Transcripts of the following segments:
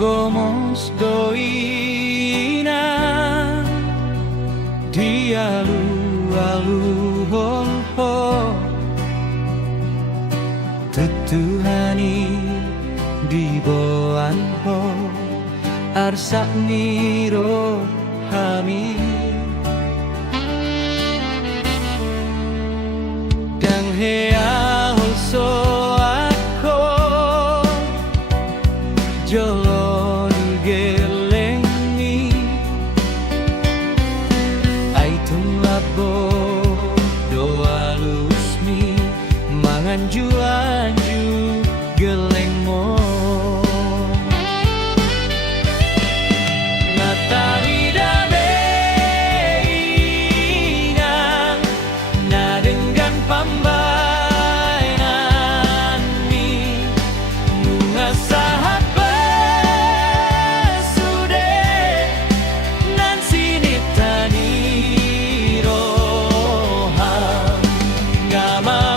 Gomos doina dia alu ho tutuhani di boan ho arsak niro hami dan hea so ako jolon gelengi aitung labo doa lusmi mangan juanju gelengmo natari dade inang na dengan pambainan mi bunga sahat besude nan sinitani roham ngama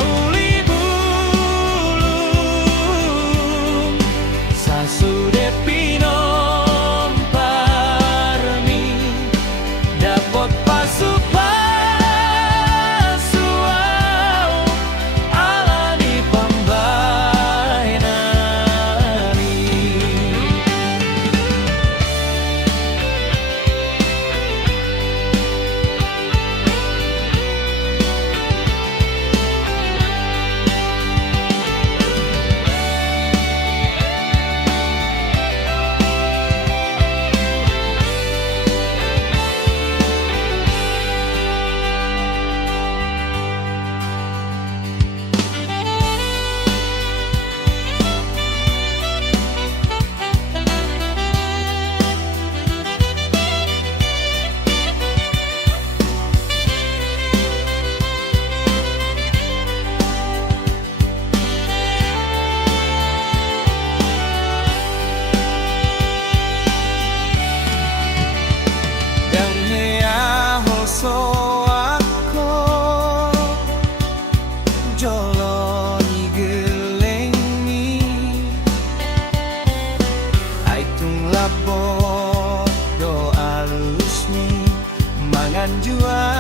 sude pinom parmi dapat pasu-pasuau alani pambainani so ako joloni gelengi aitung labo do alusmi mangan jua